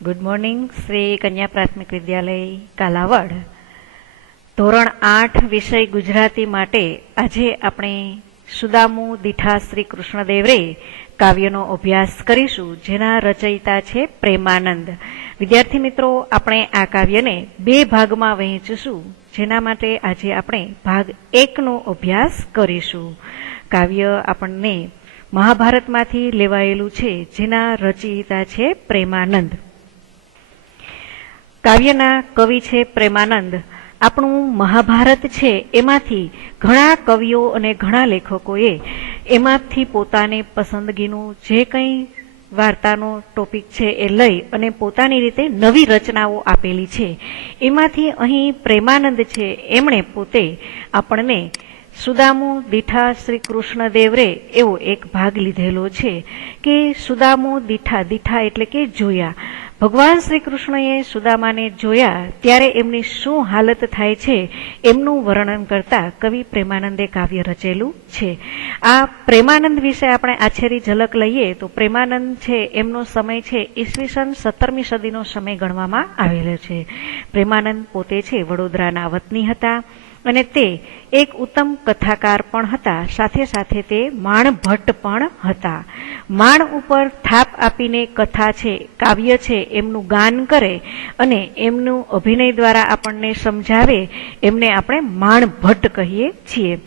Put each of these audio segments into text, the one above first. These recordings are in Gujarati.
Good morning. શ્રી કન્યા પ્રાથમિક વિદ્યાલય કાલાવડ ધોરણ 8 વિષય ગુજરાતી માટે આજે આપણે સુદામુ દીઠા શ્રી કૃષ્ણદેવરે કાવ્યનો અભ્યાસ કરીશું, જેના રચયિતા છે પ્રેમાનંદ. વિદ્યાર્થી મિત્રો, આપણે આ કાવ્યને 2 ભાગમાં વહેંચીશું, જેના માટે આજે આપણે ભાગ 1નો અભ્યાસ કરીશું. કાવ્ય આપણને મહાભારતમાંથી લેવાયેલું છે, જેના રચયિતા છે પ્રેમાનંદ. કાવ્યના કવિ છે પ્રેમાનંદ. આપણું મહાભારત છે એમાંથી ઘણા કવિઓ અને ઘણા લેખકોએ એમાંથી પોતાને પસંદગીનું જે કંઈ વાર્તાનો ટોપિક છે એ લઈ અને પોતાની રીતે નવી રચનાઓ આપેલી છે. એમાંથી અહીં પ્રેમાનંદ છે એમણે પોતે આપણને સુદામુ દીઠા શ્રી કૃષ્ણદેવરે એવો એક ભાગ લીધેલો છે કે સુદામુ દીઠા, દીઠા એટલે કે જોયા. ભગવાન શ્રી કૃષ્ણએ સુદામાને જોયા ત્યારે એમની શું હાલત થાય છે એમનું વર્ણન કરતા કવિ પ્રેમાનંદે કાવ્ય રચેલું છે. આ પ્રેમાનંદ વિશે આપણે આછેરી ઝલક લઈએ તો પ્રેમાનંદ છે એમનો સમય છે ઈસવીસન 17મી સદીનો સમય ગણવામાં આવેલો છે. પ્રેમાનંદ પોતે છે વડોદરાના વતની હતા અને તે એક ઉત્તમ કથાકાર પણ હતા. સાથે સાથે તે માણ ભટ્ટ પણ હતા. માણ ઉપર થાપ આપીને કથા છે, કાવ્ય છે એમનું ગાન કરે અને એમનું અભિનય દ્વારા આપણને સમજાવે, એમને આપણે માણ ભટ્ટ કહીએ છીએ.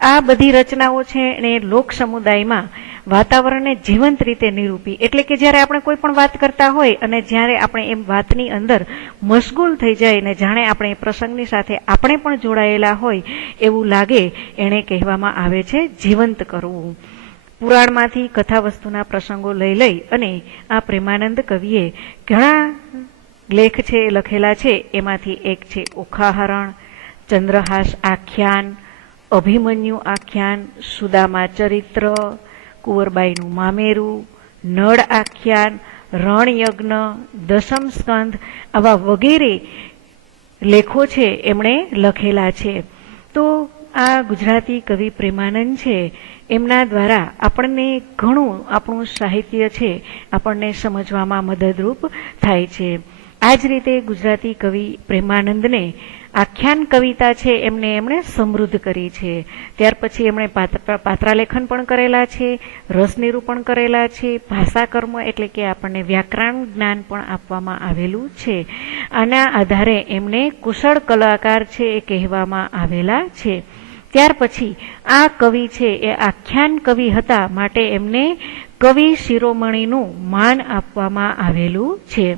આ બધી રચનાઓ છે એને લોક સમુદાયમાં વાતાવરણને જીવંત રીતે નિરૂપી, એટલે કે જ્યારે આપણે કોઈ પણ વાત કરતા હોય અને જ્યારે આપણે એમ વાતની અંદર મશગુલ થઈ જાય ને જાણે આપણે પ્રસંગની સાથે આપણે પણ જોડાયેલા હોય એવું લાગે, એને કહેવામાં આવે છે જીવંત કરવું. પુરાણમાંથી કથા વસ્તુના પ્રસંગો લઈ અને આ પ્રેમાનંદ કવિએ ઘણા લેખ છે લખેલા છે. એમાંથી એક છે ઓખાહરણ, ચંદ્રહાસ આખ્યાન, અભિમન્યુ આખ્યાન, સુદામા ચરિત્ર, કુંવરબાઈનું મામેરું, નળ આખ્યાન, રણયજ્ઞ, દશમ સ્કંધ, આવા વગેરે લેખો છે એમણે લખેલા છે. તો આ ગુજરાતી કવિ પ્રેમાનંદ છે એમના દ્વારા આપણને ઘણું આપણું સાહિત્ય છે આપણને સમજવામાં મદદરૂપ થાય છે. આ જ રીતે ગુજરાતી કવિ પ્રેમાનંદને આખ્યાન કવિતા છે એમણે સમૃદ્ધ કરી છે. ત્યાર પછી એમણે પાત્રાલેખન પણ કરેલા છે, રસ નિરૂપણ કરેલા છે, ભાષાકર્મ એટલે કે આપણને વ્યાકરણ જ્ઞાન પણ આપવામાં આવેલું છે. આના આધારે એમને કુશળ કલાકાર છે એ કહેવામાં આવેલા છે. ત્યાર પછી આ કવિ છે એ આખ્યાન કવિ હતા, માટે એમને કવિ શિરોમણીનું માન આપવામાં આવેલું છે.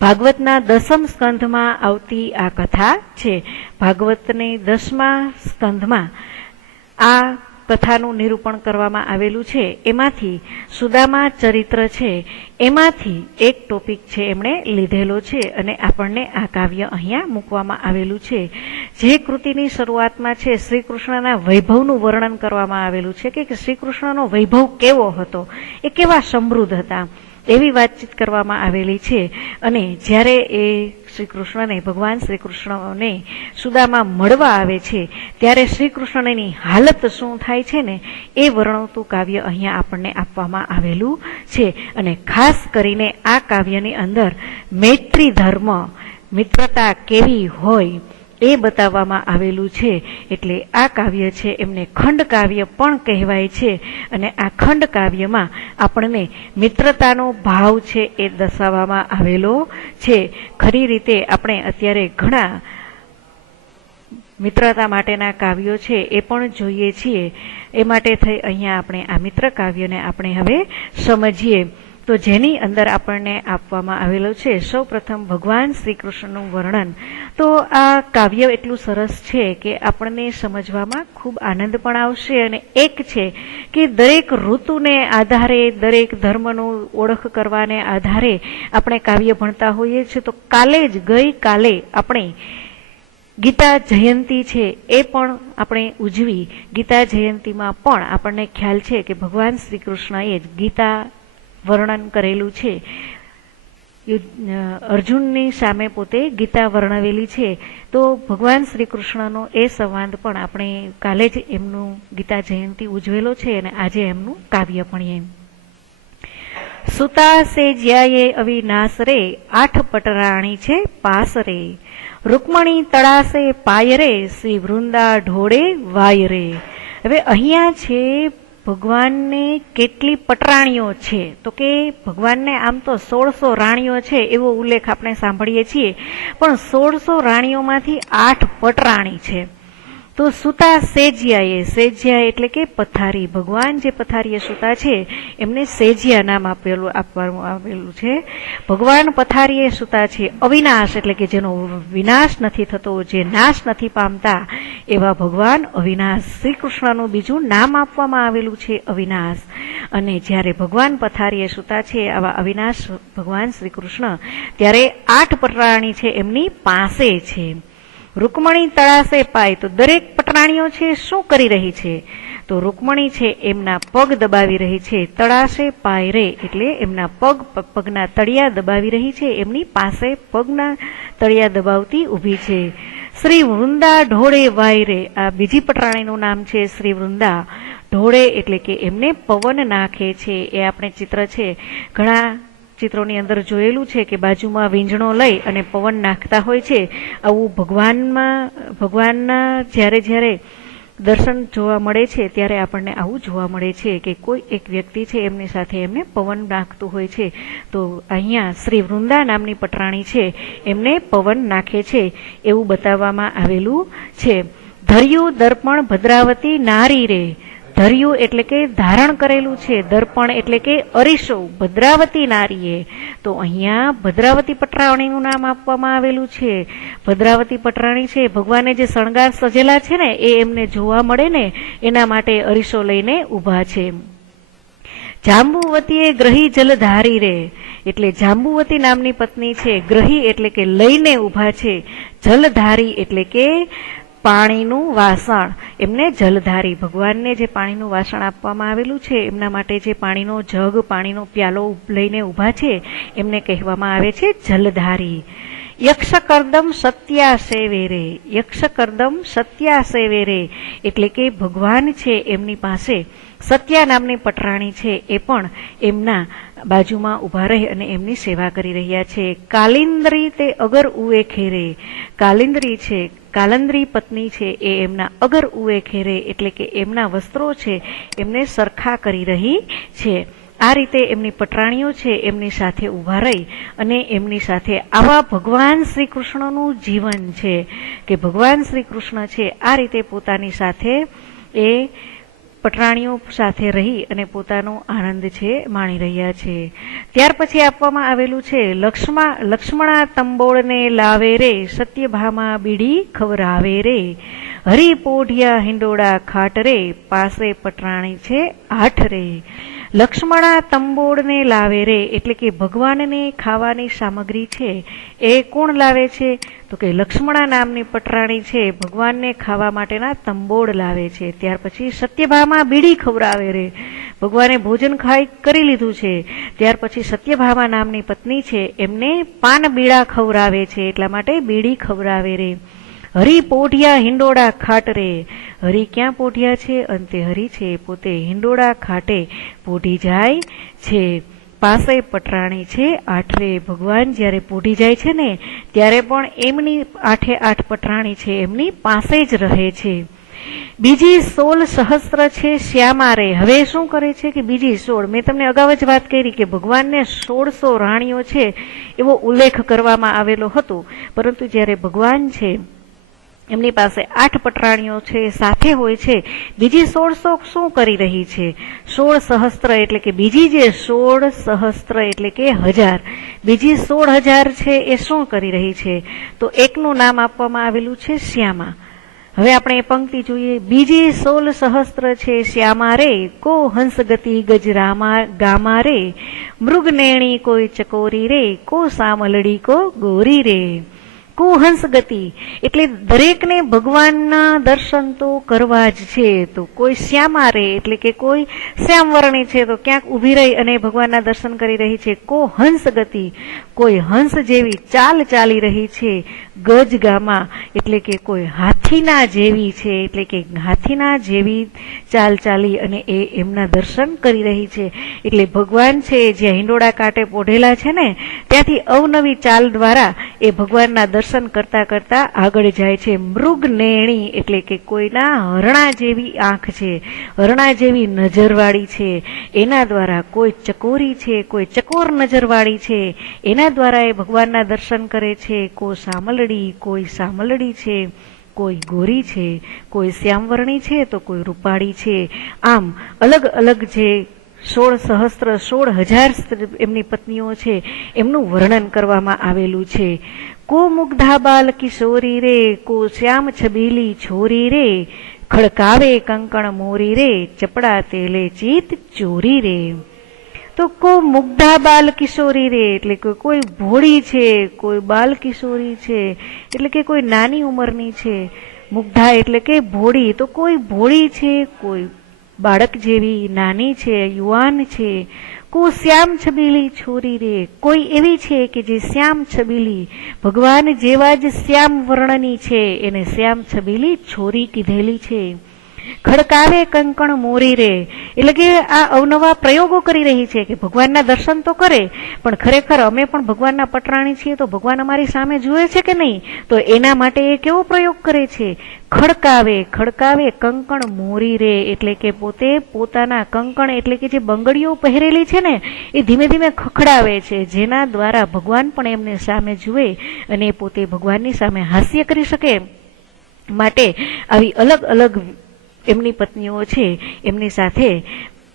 ભાગવતના 10મ સ્કંધમાં આવતી આ કથા છે. ભાગવતની 10મા સ્કંધમાં આ કથાનું નિરૂપણ કરવામાં આવેલું છે. એમાંથી સુદામા ચરિત્ર છે એમાંથી એક ટોપિક છે એમણે લીધેલો છે અને આપણને આ કાવ્ય અહીંયા મૂકવામાં આવેલું છે. જે કૃતિની શરૂઆતમાં છે શ્રી કૃષ્ણના વૈભવનું વર્ણન કરવામાં આવેલું છે કે શ્રી કૃષ્ણનો વૈભવ કેવો હતો, એ કેવા સમૃદ્ધ હતા, એવી વાતચીત કરવામાં આવેલી છે. અને જ્યારે એ શ્રી કૃષ્ણને, ભગવાન શ્રી કૃષ્ણને સુદામા મળવા આવે છે ત્યારે શ્રી કૃષ્ણની હાલત શું થાય છે ને એ વર્ણવતું કાવ્ય અહીંયા આપણને આપવામાં આવેલું છે. અને ખાસ કરીને આ કાવ્યની અંદર મૈત્રી ધર્મ, મિત્રતા કેવી હોય એ બતાવવામાં આવેલું છે. એટલે આ કાવ્ય છે એમને ખંડ કાવ્ય પણ કહેવાય છે. અને આ ખંડ કાવ્યમાં આપણને મિત્રતાનો ભાવ છે એ દર્શાવવામાં આવેલો છે. ખરી રીતે આપણે અત્યારે ઘણા મિત્રતા માટેના કાવ્યો છે એ પણ જોઈએ છીએ. એ માટે થઈ અહીંયા આપણે આ મિત્ર કાવ્યને આપણે હવે સમજીએ. તો જેની અંદર આપણને આપવામાં આવેલો છે સૌ પ્રથમ ભગવાન શ્રી કૃષ્ણનું વર્ણન. તો આ કાવ્ય એટલું સરસ છે કે આપણને સમજવામાં ખૂબ આનંદ પણ આવશે. અને એક છે કે દરેક ઋતુને આધારે, દરેક ધર્મનું ઓળખ કરવાને આધારે આપણે કાવ્ય ભણતા હોઈએ છીએ. તો ગઈ કાલે આપણે ગીતા જયંતી છે એ પણ આપણે ઉજવી. ગીતા જયંતીમાં પણ આપણને ખ્યાલ છે કે ભગવાન શ્રી કૃષ્ણએ ગીતા વર્ણન કરેલું છે. અર્જુનની સામે પોતે ગીતા વર્ણવેલી છે. તો ભગવાન શ્રી કૃષ્ણનો એ સંવાદ પણ આપણે કાલે જ એમનું ગીતા જયંતી ઉજવેલો છે અને આજે એમનું કાવ્ય પણ એમ. સુતા સે જ્યાયે અવિનાશ રે, આઠ પટરાણી છે પાસ રે. રૂકમણી તળાસે પાય રે, શ્રી વૃંદા ઢોળે વાય રે. હવે અહીંયા છે ભગવાનને કેટલી પટરાણીઓ છે, તો કે ભગવાનને આમ તો 1600 રાણીઓ છે એવો ઉલ્લેખ આપણે સાંભળીએ છીએ, પણ 1600 રાણીઓમાંથી 8 પટરાણી છે. તો સુતા સેજિયાએ, સેજિયા એટલે કે પથારી, ભગવાન જે પથારીએ સુતા છે એમને સેજિયા નામ આપવામાં આવેલું છે. ભગવાન પથારીએ સુતા છે. અવિનાશ એટલે કે જેનો વિનાશ નથી થતો, જે નાશ નથી પામતા એવા ભગવાન અવિનાશ. શ્રી કૃષ્ણનું બીજું નામ આપવામાં આવેલું છે અવિનાશ. અને જ્યારે ભગવાન પથારીએ સુતા છે આવા અવિનાશ ભગવાન શ્રી કૃષ્ણ, ત્યારે 8 પટરાણી છે એમની પાસે છે. રૂકમણી તળાસે પાય, તો દરેક પટરાણીઓ છે શું કરી રહી છે, તો રૂકમણી છે એમના પગ દબાવી રહી છે. તળાસે પાય રે એટલે એમના પગના તળિયા દબાવી રહી છે, એમની પાસે પગના તળિયા દબાવતી ઊભી છે. શ્રી વૃંદા ઢોળે વાય રે, આ બીજી પટરાણીનું નામ છે શ્રી વૃંદા. ઢોળે એટલે કે એમને પવન નાખે છે. એ આપણે ચિત્ર છે ઘણા ચિત્રોની અંદર જોયેલું છે કે બાજુમાં વીંજણો લઈ અને પવન નાખતા હોય છે. આવું ભગવાનના જ્યારે દર્શન જોવા મળે છે ત્યારે આપણને આવું જોવા મળે છે કે કોઈ એક વ્યક્તિ છે એમની સાથે એમને પવન નાખતું હોય છે. તો અહીંયા શ્રી વૃંદા નામની પટરાણી છે એમને પવન નાખે છે એવું બતાવવામાં આવેલું છે. ધર્યું દર્પણ ભદ્રાવતી નારી રે, ધર્યું એટલે કે ધારણ કરેલું છે, દર્પણ એટલે કે અરીસો ભદ્રાવતી નારીએ. તો અહીંયા ભદ્રાવતી પટરાણીનું નામ આપવામાં આવેલું છે. ભદ્રાવતી પટરાણી છે ભગવાને જે શણગાર સજેલા છે ને એ એમને જોવા મળે ને એના માટે અરીસો લઈને ઊભા છે. જાંબુવતીએ ગ્રહી જલધારી રે, એટલે જાંબુવતી નામની પત્ની છે, ગ્રહી એટલે કે લઈને ઊભા છે, જલધારી એટલે કે પાણીનું વાસણ, એમને જલધારી, ભગવાનને જે પાણીનું વાસણ આપવામાં આવેલું છે એમના માટે જે પાણીનો જગ, પાણીનો પ્યાલો લઈને ઊભા છે એમને કહેવામાં આવે છે જલધારી. યક્ષકર્દમ સત્યા સેવેરે, યક્ષકર્દમ સત્યા સેવેરે એટલે કે ભગવાન છે એમની પાસે સત્યા નામની પટરાણી છે એ પણ એમના બાજુમાં ઊભા રહી અને એમની સેવા કરી રહ્યા છે. કાલિંદ્રી તે અગર ઉએ ખેરે, કાલિંદ્રી છે કાલંદ્રી પત્ની છે એ એમના અગર ઉએ ખેરે એટલે કે એમના વસ્ત્રો છે એમને સરખા કરી રહી છે. આ રીતે એમની પટરાણીઓ છે એમની સાથે ઊભા રહી અને એમની સાથે આવા ભગવાન શ્રી કૃષ્ણનું જીવન છે કે ભગવાન શ્રી કૃષ્ણ છે આ રીતે પોતાની સાથે એ પટરાણીઓ સાથે રહી અને પોતાનો આનંદ છે માણી રહ્યા છે. ત્યાર પછી આપવામાં આવેલું છે લક્ષ્મણા તંબોળને લાવે રે, સત્યભામા બીડી ખવરાવે રે. હરી પોઢિયા હિંડોળા ખાટ રે, પાસે પટરાણી છે 8 રે. લક્ષ્મણા તંબોળને લાવે રે એટલે કે ભગવાનને ખાવાની સામગ્રી છે એ કોણ લાવે છે, તો કે લક્ષ્મણા નામની પટરાણી છે ભગવાનને ખાવા માટેના તંબોળ લાવે છે. ત્યાર પછી સત્યભામા બીડી ખવરાવે રે, ભગવાને ભોજન કરી લીધું છે ત્યાર પછી સત્યભામા નામની પત્ની છે એમને પાન બીડા ખવરાવે છે એટલા માટે બીડી ખવરાવે રે. હરી પોઢિયા હિંડોળા ખાટ રે, હરી ક્યાં પોઢિયા છે, અંતે હરી છે પોતે હિંડોળા ખાટે પોઢી જાય છે. પાસે પટરાણી છે 8 રે, ભગવાન જ્યારે પોઢી જાય છે ને ત્યારે પણ એમની 8 પટરાણી છે એમની પાસે જ રહે છે. બીજી 16 સહસ્ત્ર છે શ્યામા રે. હવે શું કરે છે કે બીજી 16, મેં તમને અગાઉ જ વાત કરી કે ભગવાનને 1600 રાણીઓ છે એવો ઉલ્લેખ કરવામાં આવેલો હતો, પરંતુ જ્યારે ભગવાન છે એમની પાસે 8 પટરાણીઓ છે સાથે હોય છે, બીજી 1600 શું કરી રહી છે, 16 સહસ્ત્ર એટલે કે બીજી જે 16 સહસ્ત્ર એટલે કે 1000, બીજી 16000 છે એ શું કરી રહી છે, તો એકનું નામ આપવામાં આવેલું છે શ્યામા. હવે આપણે એ પંક્તિ જોઈએ. બીજી 16 સહસ્ત્ર છે શ્યામા રે, કો હંસગતિ ગજરામા ગામા રે, મૃગનેણી કોઈ ચકોરી રે, કો સામલડી કો ગોરી રે. કો હંસ ગતિ એટલે દરેકને ભગવાનના દર્શન તો કરવા જ છે. તો કોઈ શ્યામા રે એટલે કે કોઈ શ્યામવર્ણી છે તો ક્યાંક ઊભી રહી અને ભગવાનના દર્શન કરી રહી છે. કો હંસ ગતિ કોઈ હંસ જેવી ચાલ ચાલી રહી છે. ગજ ગામા એટલે કે કોઈ હાથીના જેવી છે એટલે કે હાથીના જેવી ચાલ ચાલી અને એ એમના દર્શન કરી રહી છે. એટલે ભગવાન છે જ્યાં હિંડોળા કાંઠે પોઢેલા છે ને ત્યાંથી અવનવી ચાલ દ્વારા એ ભગવાનના દર્શન કરતા કરતા આગળ જાય છે. મૃગનેણી એટલે કે કોઈના હરણા જેવી આંખ છે, હરણા જેવી નજરવાળી છે, એના દ્વારા કોઈ ચકોરી છે, કોઈ ચકોર નજરવાળી છે, એના દ્વારા એ ભગવાનના દર્શન કરે છે. કોઈ સામલડી છે, કોઈ ગોરી છે, કોઈ શ્યામવર્ણી છે તો કોઈ રૂપાળી છે. આમ અલગ અલગ જે 16,000 એમની પત્નીઓ છે એમનું વર્ણન કરવામાં આવેલું છે. કો મુગ્ધા બાલ કિશોરી રે, કો શ્યામ છબીલી છોરી રે, ખડકાવે કંકણ મોરી રે, ચપડા તેલે ચિત ચોરી રે. તો કો મુગ્ધા બાલ કિશોરી રે એટલે કે કોઈ ભોળી છે, કોઈ બાલ કિશોરી છે એટલે કે કોઈ નાની ઉંમરની છે. મુગ્ધા એટલે કે ભોળી, તો કોઈ ભોળી છે, કોઈ બાળક જેવી નાની છે, યુવાન છે. કો શ્યામ છબીલી છોરી રે કોઈ એવી છે કે જે શ્યામ છબીલી ભગવાન જેવા જ શ્યામ વર્ણની છે એને શ્યામ છબીલી છોરી કીધેલી છે. ખડકાવે કંકણ મોરી રે એટલે કે આ અવનવા પ્રયોગો કરી રહી છે કે ભગવાનના દર્શન તો કરે પણ ખરેખર અમે પણ ભગવાનના પટરાણી છીએ તો ભગવાન અમારી સામે જુએ છે કે નહીં, તો એના માટે એ કેવો પ્રયોગ કરે છે. ખડકાવે કંકણ મોરી રે એટલે કે પોતે પોતાના કંકણ એટલે કે જે બંગડીઓ પહેરેલી છે ને એ ધીમે ધીમે ખખડાવે છે જેના દ્વારા ભગવાન પણ એમને સામે જુએ અને પોતે ભગવાનની સામે હાસ્ય કરી શકે. માટે આવી અલગ અલગ એમની પત્નીઓ છે એમની સાથે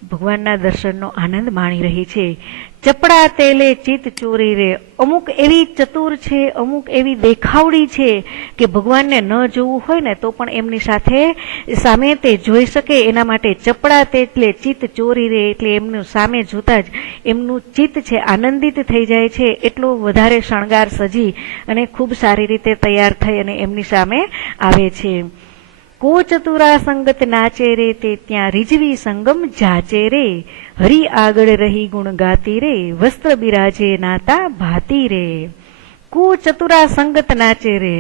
ભગવાનના દર્શનનો આનંદ માણી રહી છે. ચપડા તેલે ચિત ચોરી રે અમુક એવી ચતુર છે, અમુક એવી દેખાવડી છે કે ભગવાનને ન જોવું હોય ને તો પણ એમની સાથે સામે તે જોઈ શકે એના માટે ચપડા તેલે ચિત ચોરી રે એટલે એમનું સામે જોતા જ એમનું ચિત્ત છે આનંદિત થઈ જાય છે. એટલો વધારે શણગાર સજી અને ખૂબ સારી રીતે તૈયાર થઈ અને એમની સામે આવે છે. કો ચતુરા સંગત નાચે રે તે ત્યાં રીઝવી સંગમ જાચે રે, હરી આગળ રહી ગુણ ગાતી રે, વસ્ત્ર બિરાજે નાતા ભાતી રે. કો ચતુરા સંગત નાચે રે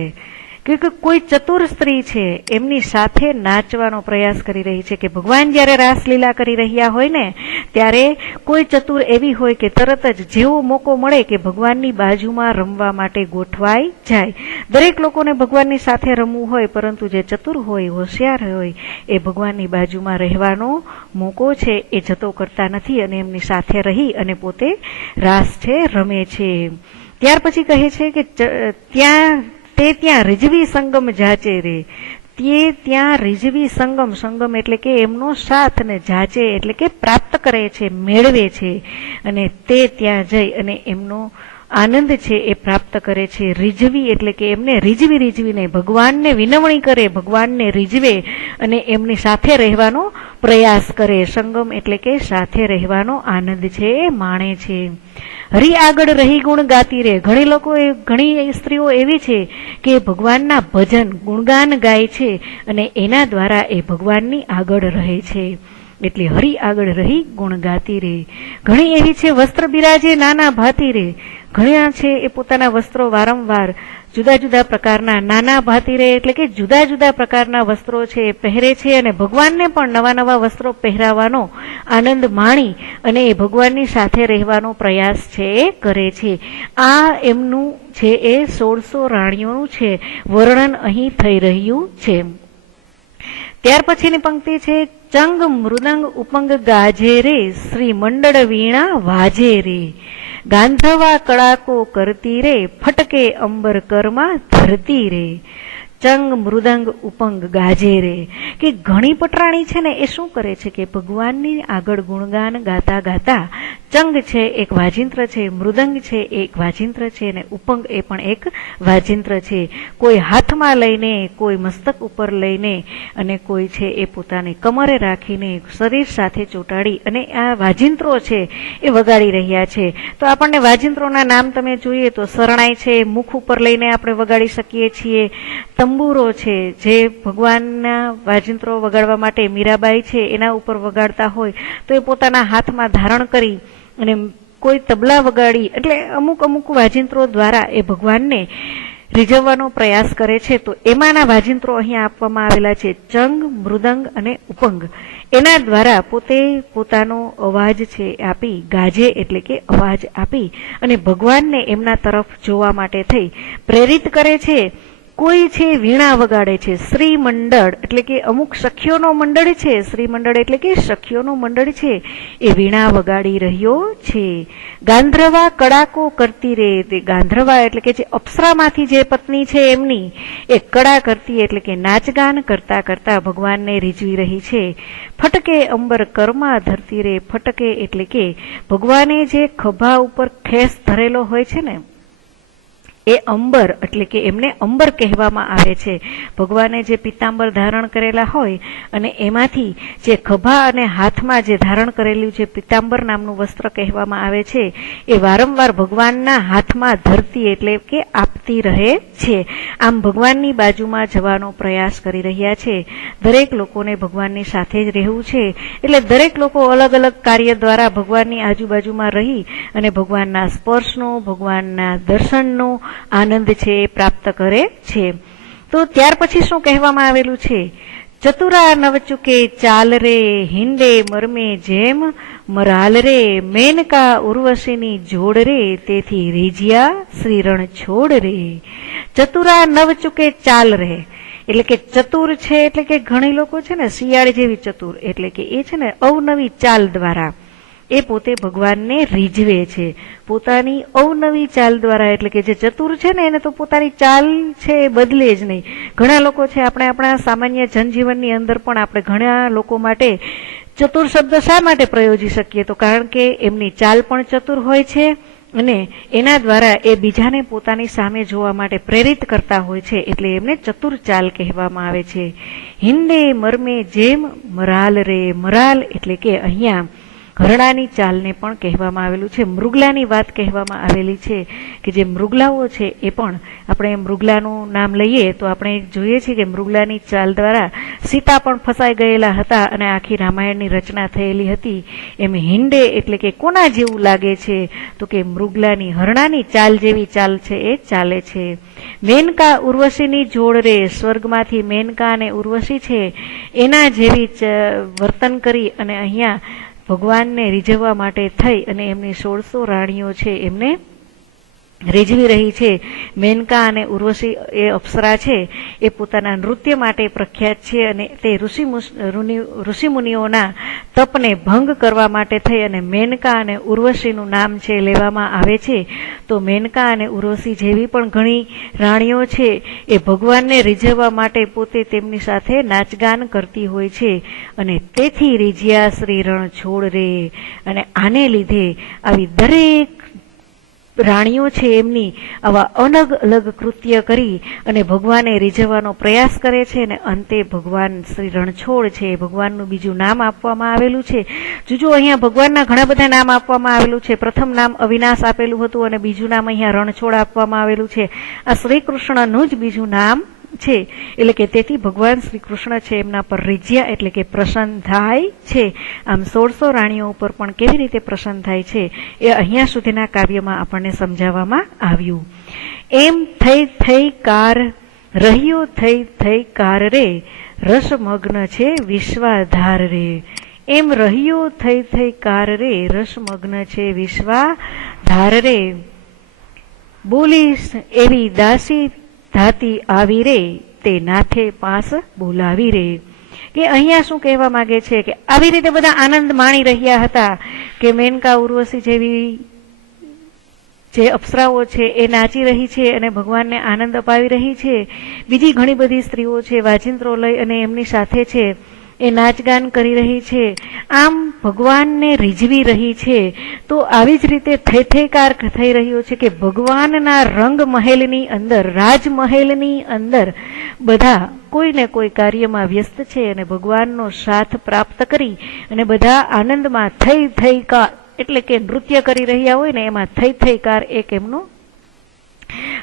કે કોઈ ચતુર સ્ત્રી છે એમની સાથે નાચવાનો પ્રયાસ કરી રહી છે કે ભગવાન જ્યારે રાસલીલા કરી રહ્યા હોય ને ત્યારે કોઈ ચતુર એવી હોય કે તરત જ જેવો મોકો મળે કે ભગવાનની બાજુમાં રમવા માટે ગોઠવાઈ જાય. દરેક લોકોને ભગવાનની સાથે રમવું હોય પરંતુ જે ચતુર હોય, હોશિયાર હોય એ ભગવાનની બાજુમાં રહેવાનો મોકો છે એ જતો કરતા નથી અને એમની સાથે રહી અને પોતે રાસ છે રમે છે. ત્યાર પછી કહે છે કે ત્યાં રીઝવી સંગમ જાચે રે, તે ત્યાં રીઝવી સંગમ એટલે કે એમનો સાથ ને જાચે એટલે કે પ્રાપ્ત કરે છે, મેળવે છે અને તે ત્યાં જઈ અને એમનો આનંદ છે એ પ્રાપ્ત કરે છે. રીઝવી એટલે કે એમને રીઝવીને ભગવાનને વિનવણી કરે, ભગવાનને રીઝવે અને એમની સાથે રહેવાનો પ્રયાસ કરે. સંગમ એટલે કે સાથે રહેવાનો આનંદ છે એ માણે છે. હરી આગળ રહી ગુણ ગાતી રે ઘણી સ્ત્રીઓ એવી છે કે ભગવાનના ભજન ગુણગાન ગાય છે અને એના દ્વારા એ ભગવાનની આગળ રહે છે એટલે હરી આગળ રહી ગુણ ગાતી રે. ઘણી એવી છે વસ્ત્ર બિરાજે નાના ભાતી રે, ઘણા છે એ પોતાના વસ્ત્રો વારંવાર જુદા જુદા પ્રકારના નાના ભાતી રે એટલે કે જુદા જુદા પ્રકારના વસ્ત્રો છે એ પહેરે છે અને ભગવાનને પણ નવા નવા વસ્ત્રો પહેરાવાનો આનંદ માણી અને એ ભગવાનની સાથે રહેવાનો પ્રયાસ છે એ કરે છે. આ એમનું છે એ 1600 રાણીઓનું છે વર્ણન અહીં થઈ રહ્યું છે. ત્યાર પછીની પંક્તિ છે ચંગ મૃદંગ ઉપંગ ગાજે રે, શ્રી મંડળ વીણા વાજે રે, ગાંધવા કડાકો કરતી રે, ફટકે અંબર કરમાં ધરતી રે. ચંગ મૃદંગ ઉપંગ ગાજે રે કે ઘણી પટરાણી છે ને એ શું કરે છે કે ભગવાનની આગળ ગુણગાન ગાતા ગાતા ચંગ છે એક વાજિંત્ર છે, મૃદંગ છે એ એક વાજિંત્ર છે, અને ઉપંગ એ પણ એક વાજિંત્ર છે. કોઈ હાથમાં લઈને, કોઈ મસ્તક ઉપર લઈને, અને કોઈ છે એ પોતાને કમરે રાખીને શરીર સાથે ચોંટાડી અને આ વાજિંત્રો છે એ વગાડી રહ્યા છે. તો આપણને વાજિંત્રોના નામ તમે જોઈએ તો શરણાઈ છે, મુખ ઉપર લઈને આપણે વગાડી શકીએ છીએ. તંબુરો છે, જે ભગવાનના વાજિંત્રો વગાડવા માટે મીરાબાઈ છે એના ઉપર વગાડતા હોય તો એ પોતાના હાથમાં ધારણ કરી અને કોઈ તબલા વગાડી, એટલે અમુક અમુક વાજિંત્રો દ્વારા એ ભગવાનને રીઝવવાનો પ્રયાસ કરે છે. તો એમાંના વાજિંત્રો અહીંયા આપવામાં આવેલા છે ચંગ, મૃદંગ અને ઉપંગ. એના દ્વારા પોતે પોતાનો અવાજ છે આપી, ગાજે એટલે કે અવાજ આપી અને ભગવાનને એમના તરફ જોવા માટે થઈ પ્રેરિત કરે છે. કોઈ છે વીણા વગાડે છે, શ્રી મંડળ એટલે કે અમુક સખીઓનો મંડળ છે, શ્રી મંડળ એટલે કે સખીઓનો મંડળ છે એ વીણા વગાડી રહ્યો છે. ગાંધ્રવા કડાકો કરતી રે, તે ગાંધ્રવા એટલે કે જે અપ્સરામાંથી જે પત્ની છે એમની એ કડા કરતી એટલે કે નાચગાન કરતા કરતા ભગવાનને રીઝવી રહી છે. ફટકે અંબર કર્મા ધરતી રે, ફટકે એટલે કે ભગવાને જે ખભા ઉપર ખેસ ધરેલો હોય છે ને એ અંબર એટલે કે એમને અંબર કહેવામાં આવે છે. ભગવાને જે પિત્તાંબર ધારણ કરેલા હોય અને એમાંથી જે ખભા અને હાથમાં જે ધારણ કરેલું જે પિત્તાંબર નામનું વસ્ત્ર કહેવામાં આવે છે એ વારંવાર ભગવાનના હાથમાં ધરતી એટલે કે આપતી રહે છે. આમ ભગવાનની બાજુમાં જવાનો પ્રયાસ કરી રહ્યા છે. દરેક લોકોને ભગવાનની સાથે જ રહેવું છે, એટલે દરેક લોકો અલગ અલગ કાર્ય દ્વારા ભગવાનની આજુબાજુમાં રહી અને ભગવાનના સ્પર્શનો, ભગવાનના દર્શનનો આનંદ છે એ પ્રાપ્ત કરે છે. તો ત્યાર પછી શું કહેવામાં આવેલું છે? ચતુરા નવચુકે ચાલ રે, હિંડે મરમે જેમ મરાલ રે, મેનકા ઉર્વશીની જોડ રે, તેથી રીજ્યા શ્રી રણ છોડ રે. ચતુરા નવચુકે ચાલ રે એટલે કે ચતુર છે એટલે કે ઘણી લોકો છે ને શિયાળ જેવી ચતુર એટલે કે એ છે ને અવનવી ચાલ દ્વારા એ પોતે ભગવાનને રીઝવે છે. પોતાની અવનવી ચાલ દ્વારા એટલે કે જે ચતુર છે ને એને તો પોતાની ચાલ છે એ બદલે જ નહીં. ઘણા લોકો છે આપણે આપણા સામાન્ય જનજીવનની અંદર પણ આપણે ઘણા લોકો માટે ચતુર શબ્દ શા માટે પ્રયોજી શકીએ? તો કારણ કે એમની ચાલ પણ ચતુર હોય છે અને એના દ્વારા એ બીજાને પોતાની સામે જોવા માટે પ્રેરિત કરતા હોય છે, એટલે એમને ચતુર ચાલ કહેવામાં આવે છે. હિંડે મરમે જેમ મરાલ રે, મરાલ એટલે કે અહીંયા હરણાની ચાલને પણ કહેવામાં આવેલું છે. મૃગલાની વાત કહેવામાં આવેલી છે કે જે મૃગલાઓ છે એ પણ આપણે મૃગલાનું નામ લઈએ તો આપણે જોઈએ છીએ કે મૃગલાની ચાલ દ્વારા સીતા પણ ફસાઈ ગયેલા હતા અને આખી રામાયણની રચના થયેલી હતી. એમ હિંડે એટલે કે કોના જેવું લાગે છે? તો કે મૃગલાની, હરણાની ચાલ જેવી ચાલ છે એ ચાલે છે. મેનકા ઉર્વશીની જોડ રે, સ્વર્ગમાંથી મેનકા અને ઉર્વશી છે એના જેવી વર્તન કરી અને અહીંયા ભગવાનને રીઝવવા માટે થઈ અને એમની 1600 રાણીઓ છે એમને રીઝવી રહી છે. મેનકા અને ઉર્વશી એ અપ્સરા છે એ પોતાના નૃત્ય માટે પ્રખ્યાત છે અને તે ઋષિમુનિઓના તપને ભંગ કરવા માટે થઈ અને મેનકા અને ઉર્વશીનું નામ છે લેવામાં આવે છે. તો મેનકા અને ઉર્વશી જેવી પણ ઘણી રાણીઓ છે એ ભગવાનને રીઝવવા માટે પોતે તેમની સાથે નાચગાન કરતી હોય છે અને તેથી રીઝ્યા શ્રી રણ છોડ રે. અને આને લીધે આવી દરેક રાણીઓ છે એમની આવા અલગ અલગ કૃત્ય કરી અને ભગવાને રીઝવવાનો પ્રયાસ કરે છે અને અંતે ભગવાન શ્રી રણછોડ છે ભગવાનનું બીજું નામ આપવામાં આવેલું છે. જોજો અહીંયા ભગવાનના ઘણા બધા નામ આપવામાં આવેલું છે. પ્રથમ નામ અવિનાશ આપેલું હતું અને બીજું નામ અહીંયા રણછોડ આપવામાં આવેલું છે. આ શ્રી કૃષ્ણનું જ બીજું નામ છે. એટલે કે તેથી ભગવાન શ્રી કૃષ્ણ છે એમના પર રીઝ્યા એટલે કે પ્રસન્ન થાય છે. આમ 1600 રાણીઓ ઉપર પણ કેવી રીતે પ્રસન્ન થાય છે એ અહીંયા સુધીના કાવ્યમાં આપણને સમજાવવામાં આવ્યું. એમ થઈ થઈ કાર રહ્યો થઈ થઈ કાર રે, રસમગ્ન છે વિશ્વાધાર રે. એમ રહ્યો થઈ થઈ કાર રે, રસમગ્ન છે વિશ્વાધાર રે. બોલીશ એવી દાસી ધાતી આવી રે, તે નાથે પાસ બોલાવી રે. કે અહીંયા શું કહેવા માંગે છે કે આવી રીતે બધા આનંદ માણી રહ્યા હતા કે મેનકા ઉર્વશી જેવી જે અપ્સરાઓ છે એ નાચી રહી છે અને ભગવાનને આનંદ અપાવી રહી છે. બીજી ઘણી બધી સ્ત્રીઓ છે વાજિંત્રો લઈ અને એમની સાથે છે એ નાચગાન કરી રહી છે. આમ ભગવાનને રીઝવી રહી છે. તો આવી જ રીતે થેથેકાર થઈ રહ્યો છે કે ભગવાનના રંગ મહેલની અંદર, રાજમહેલની અંદર બધા કોઈ ને કોઈ કાર્યમાં વ્યસ્ત છે અને ભગવાનનો સાથ પ્રાપ્ત કરી અને બધા આનંદમાં થઈકાર એટલે કે નૃત્ય કરી રહ્યા હોય ને, એમાં થઈકાર એક એમનો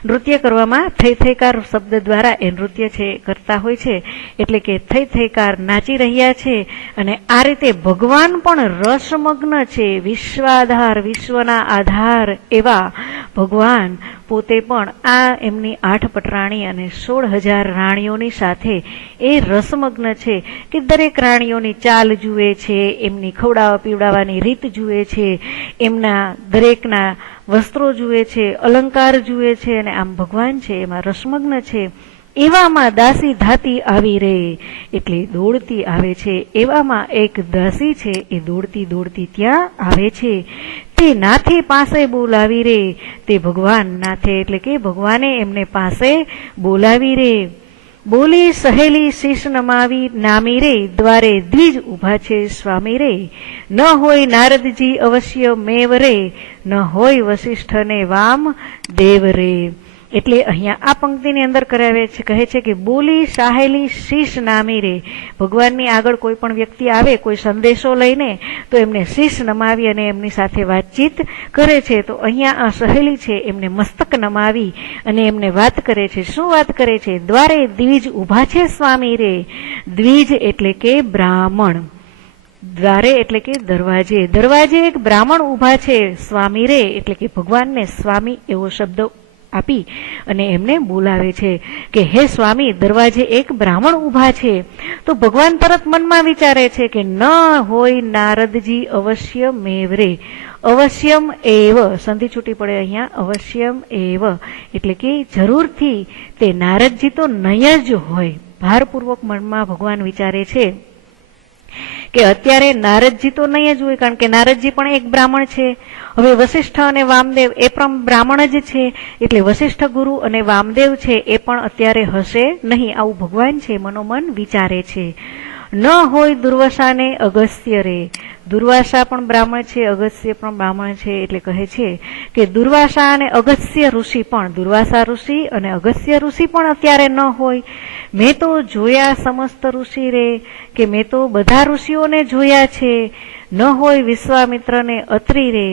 નૃત્ય કરવામાં થઈકાર શબ્દ દ્વારા એ નૃત્ય છે કરતા હોય છે. એટલે કે થઈકાર નાચી રહ્યા છે. અને આ રીતે ભગવાન પણ રસમગ્ન છે. વિશ્વાધાર, વિશ્વના આધાર એવા ભગવાન પોતે પણ આ એમની 8 પટરાણી અને 16,000 રાણીઓની સાથે એ રસમગ્ન છે કે દરેક રાણીઓની ચાલ જુએ છે, એમની ખવડાવવા પીવડાવવાની રીત જુએ છે, એમના દરેકના વસ્ત્રો જુએ છે, અલંકાર જુએ છે, અને આમ ભગવાન છે એમાં રસમગ્ન છે. એવામાં દાસી ધાતી આવી રે એટલે દોડતી આવે છે. એવામાં એક દાસી છે એ દોડતી દોડતી ત્યાં આવે છે. તે નાથે પાસે બોલાવી રે, તે ભગવાન નાથે એટલે કે ભગવાને એમને પાસે બોલાવી રે. બોલી સહેલી શીશ નમાવી નામી રે, દ્વારે દ્વિજ ઉભા છે સ્વામી રે. ન હોય નારદજી અવશ્ય મેવ રે, ન હોય વશિષ્ઠને વામ દેવ રે. એટલે અહીંયા આ પંક્તિની અંદર કરાવે છે, કહે છે કે બોલી સાહેલી શીશ નામી રે. ભગવાનની આગળ કોઈ પણ વ્યક્તિ આવે કોઈ સંદેશો લઈને તો એમને શીશ નમાવી અને એમની સાથે વાતચીત કરે છે. તો અહીંયા આ સહેલી છે એમને મસ્તક નમાવી અને એમને વાત કરે છે. શું વાત કરે છે? દ્વારે દ્વિજ ઉભા છે સ્વામી રે. દ્વિજ એટલે કે બ્રાહ્મણ, દ્વારે એટલે કે દરવાજે, દરવાજે એક બ્રાહ્મણ ઉભા છે. સ્વામી રે એટલે કે ભગવાનને સ્વામી એવો શબ્દ આપી અને એમને બોલાવે છે કે હે સ્વામી, દરવાજે એક બ્રાહ્મણ ઉભા છે. તો ભગવાન તરત મનમાં વિચારે છે કે ન હોય નારદજી અવશ્ય મેવરે. અવશ્યમ એવ સંધિ છૂટી પડે અહીંયા, અવશ્યમ એવ એટલે કે જરૂરથી તે નારદજી તો નહીં જ હોય. ભારપૂર્વક મનમાં ભગવાન વિચારે છે કે અત્યારે નારદજી તો નહીં જ હોય, કારણ કે નારદજી પણ એક બ્રાહ્મણ છે. હવે વશિષ્ઠ અને વામદેવ એ પણ બ્રાહ્મણ જ છે, એટલે વશિષ્ઠ ગુરુ અને વામદેવ છે એ પણ અત્યારે હશે નહીં, આવું ભગવાન છે મનોમન વિચારે છે. ન હોય દુર્વાસાને અગસ્ત્ય રે. દુર્વાસા પણ બ્રાહ્મણ છે, અગસ્ત્ય પણ બ્રાહ્મણ છે. એટલે કહે છે કે દુર્વાસા અને અગસ્ત્ય ઋષિ પણ, દુર્વાસા ઋષિ અને અગસ્ત્ય ઋષિ પણ અત્યારે ન હોય. મેં તો જોયા સમસ્ત ઋષિ રે, કે મેં તો બધા ઋષિઓને જોયા છે. ન હોય વિશ્વામિત્રને અત્રિ રે.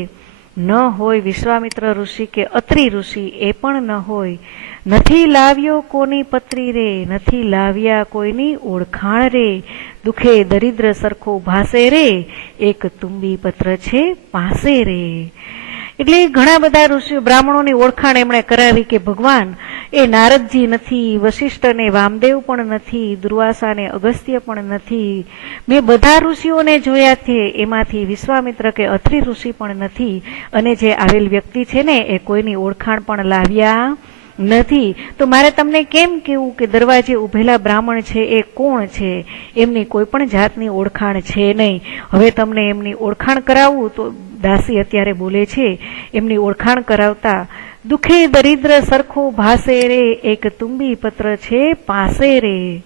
ન હોય વિશ્વામિત્ર ઋષિ કે અત્રિ ઋષિ એ પણ ન હોય. નથી લાવ્યો કોની પત્રી રે, નથી લાવ્યા કોઈની ઓળખાણ રે. દુખે દરિદ્ર સરખો ભાસે રે, એક તુંબી પત્ર છે પાસે રે. એટલે ઘણા બધા ઋષિઓ બ્રાહ્મણોની ઓળખાણ એમણે કરાવી કે ભગવાન એ નારદજી નથી, વશિષ્ઠ અને વામદેવ પણ નથી, દુર્વાસા અને અગસ્ત્ય પણ નથી. મેં બધા ઋષિઓને જોયા છે, એમાંથી વિશ્વામિત્ર કે અત્રિ ઋષિ પણ નથી. અને જે આવેલ વ્યક્તિ છે ને એ કોઈની ઓળખાણ પણ લાવ્યા નથી. તો મારે તમને કેમ કેવું કે દરવાજે ઉભેલા બ્રાહ્મણ છે એ કોણ છે? એમની કોઈ પણ જાતની ઓળખાણ છે નહીં. હવે તમને એમની ઓળખાણ કરાવવું તો દાસી અત્યારે બોલે છે, એમની ઓળખાણ કરાવતા દુખે દરિદ્ર સરખો ભાસે રે, એક તુંબી પત્ર છે પાસે રે.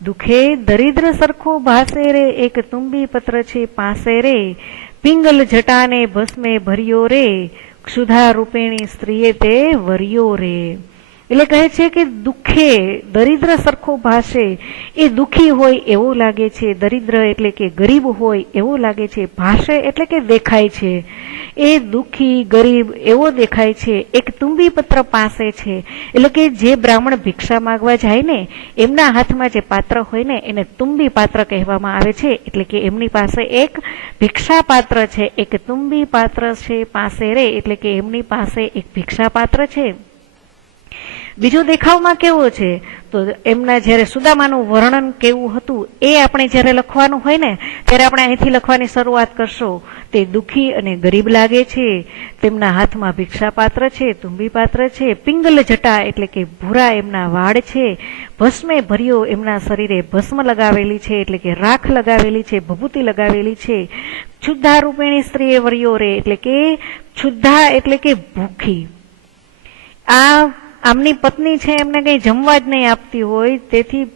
દુખે દરિદ્ર સરખો ભાસે રે, એક તુંબી પત્ર છે પાસે રે. પિંગલ જટાને ભસ્મે ભર્યો રે, ક્ષુધા રૂપેણી સ્ત્રીએ તે વર્યો રે. એટલે કહે છે કે દુઃખે દરિદ્ર સરખો ભાષે, એ દુઃખી હોય એવો લાગે છે, દરિદ્ર એટલે કે ગરીબ હોય એવો લાગે છે, ભાષે એટલે કે દેખાય છે, એ દુઃખી ગરીબ એવો દેખાય છે. એક તુંબી પત્ર પાસે છે, એટલે કે જે બ્રાહ્મણ ભિક્ષા માંગવા જાય ને એમના હાથમાં જે પાત્ર હોય ને એને તુંબી પાત્ર કહેવામાં આવે છે. એટલે કે એમની પાસે એક ભિક્ષા પાત્ર છે, એક તુંબી પાત્ર છે પાસે રે, એટલે કે એમની પાસે એક ભિક્ષા પાત્ર છે. બીજો દેખાવમાં કેવો છે? તો એમના જ્યારે સુદામાનું વર્ણન કેવું હતું એ આપણે જ્યારે લખવાનું હોય ને ત્યારે આપણે અહીંથી લખવાની શરૂઆત કરશો. તે દુઃખી અને ગરીબ લાગે છે, તેમના હાથમાં ભિક્ષા પાત્ર છે, તુંબી પાત્ર છે, પિંગલ જટા એટલે કે ભૂરા એમના વાળ છે, ભસ્મે ભર્યો એમના શરીરે ભસ્મ લગાવેલી છે એટલે કે રાખ લગાવેલી છે, ભભૂતિ લગાવેલી છે. ક્ષુધા રૂપેણી સ્ત્રીએ વર્યો રે, એટલે કે ક્ષુધા એટલે કે ભૂખી. આમની પત્ની છે એમને કઈ જમવા જ નહીં આપતી હોય, તેથી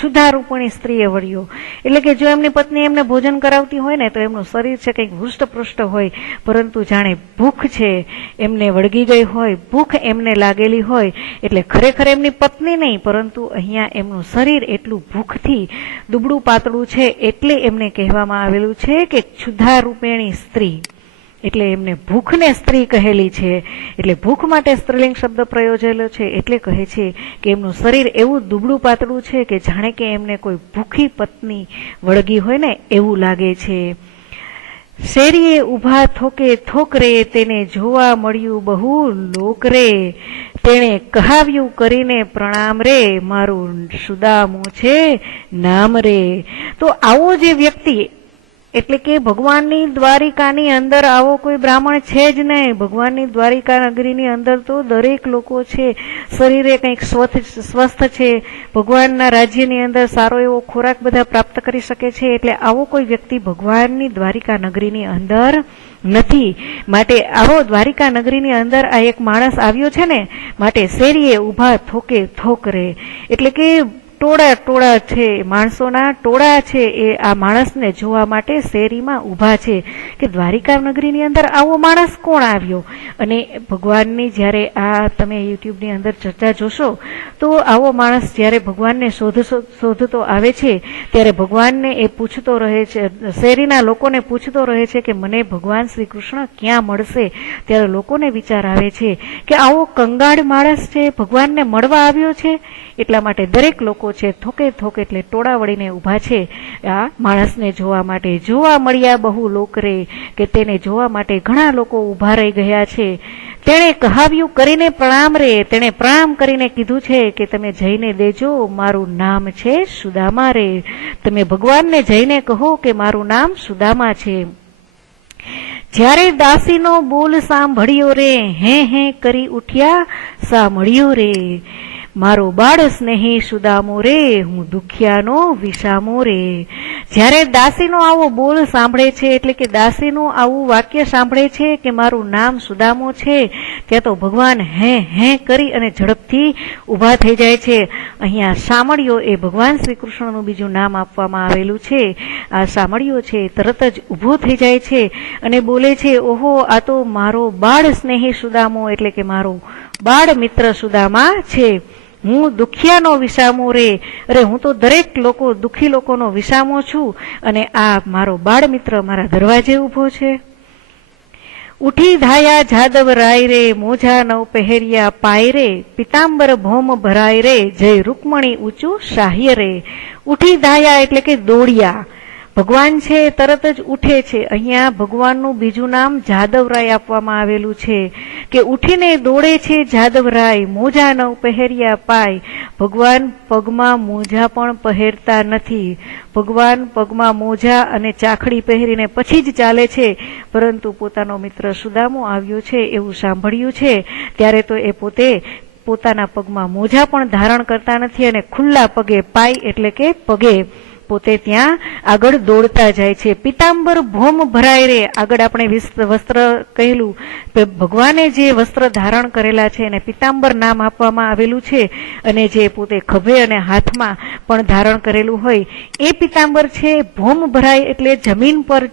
શુદ્ધારૂપણી સ્ત્રીએ વળ્યો. એટલે કે જો એમની પત્ની એમને ભોજન કરાવતી હોય ને તો એમનું શરીર છે કંઈક હૃષ્ટપૃષ્ટ હોય, પરંતુ જાણે ભૂખ છે એમને વળગી ગઈ હોય, ભૂખ એમને લાગેલી હોય. એટલે ખરેખર એમની પત્ની નહીં, પરંતુ અહીંયા એમનું શરીર એટલું ભૂખથી દુબળું પાતળું છે, એટલે એમને કહેવામાં આવેલું છે કે શુદ્ધારૂપેણી સ્ત્રી. એટલે એમને ભૂખને સ્ત્રી કહેલી છે. એટલે ભૂખ માટે સ્ત્રીલિંગ શબ્દ પ્રયોજેલો છે. એટલે કહે છે કે એમનું શરીર એવું દુબળું પાતળું છે કે જાણે કે એમને કોઈ ભૂખી પત્ની વળગી હોય ને એવું લાગે છે. શેરીએ ઊભા થોકે થોકરે, તેને જોવા મળ્યું બહુ લોક રે. તેણે કહાવ્યું કરીને પ્રણામ રે, મારું સુદામું છે નામ રે. તો આવો જે વ્યક્તિ, એટલે કે ભગવાનની દ્વારિકાની અંદર આવો કોઈ બ્રાહ્મણ છે જ નહીં. ભગવાનની દ્વારિકા નગરીની અંદર તો દરેક લોકો છે, શરીરે કંઈક સ્વસ્થ છે, ભગવાનના રાજ્યની અંદર સારો એવો ખોરાક બધા પ્રાપ્ત કરી શકે છે. એટલે આવો કોઈ વ્યક્તિ ભગવાનની દ્વારિકા નગરીની અંદર નથી. માટે આવો દ્વારિકા નગરીની અંદર આ એક માણસ આવ્યો છે ને, માટે શેરીએ ઊભા થોકે થોકરે. એટલે કે ટોળા ટોળા છે, માણસોના ટોળા છે, એ આ માણસને જોવા માટે શેરીમાં ઊભા છે કે દ્વારિકા નગરીની અંદર આવો માણસ કોણ આવ્યો. અને ભગવાનની જ્યારે આ તમે યુટ્યુબની અંદર ચર્ચા જોશો તો આવો માણસ જ્યારે ભગવાનને શોધતો આવે છે ત્યારે ભગવાનને એ પૂછતો રહે છે, શેરીના લોકોને પૂછતો રહે છે કે મને ભગવાન શ્રી કૃષ્ણ ક્યાં મળશે. ત્યારે લોકોને વિચાર આવે છે કે આવો કંગાળ માણસ છે ભગવાનને મળવા આવ્યો છે. એટલા માટે દરેક લોકો છે થોકે થોકે એટલે ટોળા વળીને ઊભા છે આ માણસને જોવા માટે. જોવા મળ્યા બહુ લોકરે, કે તેને જોવા માટે ઘણા લોકો ઊભા રહી ગયા છે. તેણે કહાવ્યું કરીને પ્રણામ રે, તેણે પ્રણામ કરીને કીધું છે કે તમે જઈને દેજો, મારું નામ છે સુદામા રે. તમે ભગવાનને જઈને કહો કે મારું નામ સુદામા છે. જ્યારે દાસીનો બોલ સાંભળ્યો રે, હે કરી ઉઠ્યા સાંભળ્યો રે. મારો બાળ સ્નેહી સુદામો રે, હું દુખિયાનો વિસામો રે. જ્યારે દાસીનો આવો બોલ સાંભળે છે, એટલે કે દાસીનું આવું વાક્ય સાંભળે છે કે મારું નામ સુદામો છે, ત્યાં તો ભગવાન હે કરી અને ઝડપથી ઊભા થઈ જાય છે. અહીંયા સામળિયો એ ભગવાન શ્રી કૃષ્ણનું બીજું નામ આપવામાં આવેલું છે. આ સામળિયો છે તરત જ ઊભો થઈ જાય છે અને બોલે છે, ઓહો, આ તો મારો બાળ સ્નેહી સુદામો, એટલે કે મારો બાળ મિત્ર સુદામા છે. હું દુખિયાનો વિસામો રે. અરે હું તો દરેક લોકો, દુખી લોકોનો વિસામો છું, અને આ મારો બાળ મિત્ર મારા દરવાજે ઊભો છે. ઉઠી ધાયા જાદવ રાય રે, મોજા નવ પહેર્યા પાય રે. પિતાંબર ભોમ ભરાય રે, જય રૂકમણી ઊંચું શાહ્ય રે. ઉઠી ધાયા એટલે કે દોડ્યા. ભગવાન છે તરત જ ઉઠે છે. અહીંયા ભગવાનનું બીજું નામ જાદવરાય આપવામાં આવેલું છે કે ઉઠીને દોડે છે જાદવરાય. મોજા નવ પહેર્યા પાય. ભગવાન પગમાં મોજા પણ પહેરતા નથી. ભગવાન પગમાં મોજા અને ચાખડી પહેરીને પછી જ ચાલે છે, પરંતુ પોતાનો મિત્ર સુદામો આવ્યો છે એવું સાંભળ્યું છે ત્યારે તો એ પોતાના પગમાં મોજા પણ ધારણ કરતા નથી અને ખુલ્લા પગે, પાય એટલે કે પગે, પોતે ત્યાં આગળ દોડતા જાય છે. પિતાંબર ભોમ ભરાય રે. આગળ આપણે વસ્ત્ર કહેલું, ભગવાને જે વસ્ત્ર ધારણ કરેલા છે એને પિતાંબર નામ આપવામાં આવેલું છે, અને જે પોતે ખભે અને હાથમાં પણ ધારણ કરેલું હોય એ પિતાંબર છે. ભોમ ભરાય એટલે જમીન પર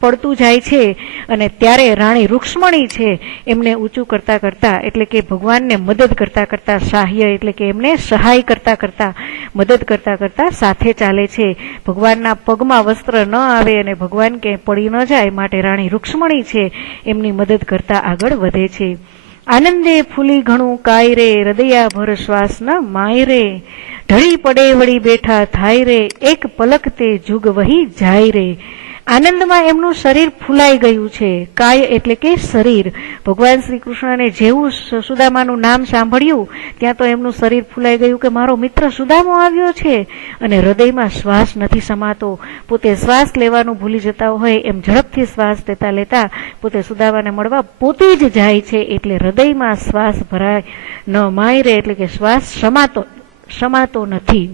પડતું જાય છે. અને ત્યારે રાણી રૂક્ષ્મણી છે એમને ઊંચું કરતા કરતા, એટલે કે ભગવાનને મદદ કરતા કરતા, સાહ્ય એટલે કે એમને સહાય કરતા કરતા, મદદ કરતા કરતા સાથે ચાલે છે. ભગવાનના પગમાં વસ્ત્ર ન આવે અને ભગવાન કે પડી ન જાય માટે રાણી રૂક્ષ્મણી છે એમની મદદ કરતા આગળ વધે છે. આનંદે ફૂલી ઘણું કાય રે, હૃદયા ભર શ્વાસ ન માય રે. ઢળી પડે વળી બેઠા થાય રે, એક પલક તે જુગ વહી જાય રે. આનંદમાં એમનું શરીર ફૂલાઈ ગયું છે. કાય એટલે કે શરીર. ભગવાન શ્રી કૃષ્ણને જેવું સુદામાનું નામ સાંભળ્યું ત્યાં તો એમનું શરીર ફૂલાઈ ગયું કે મારો મિત્ર સુદામો આવ્યો છે. અને હૃદયમાં શ્વાસ નથી સમાતો. પોતે શ્વાસ લેવાનું ભૂલી જતા હોય એમ ઝડપથી શ્વાસ લેતા લેતા પોતે સુદામાને મળવા પોતે જ જાય છે. એટલે હૃદયમાં શ્વાસ ભરાય ન માય રે, એટલે કે શ્વાસ સમાતો નથી.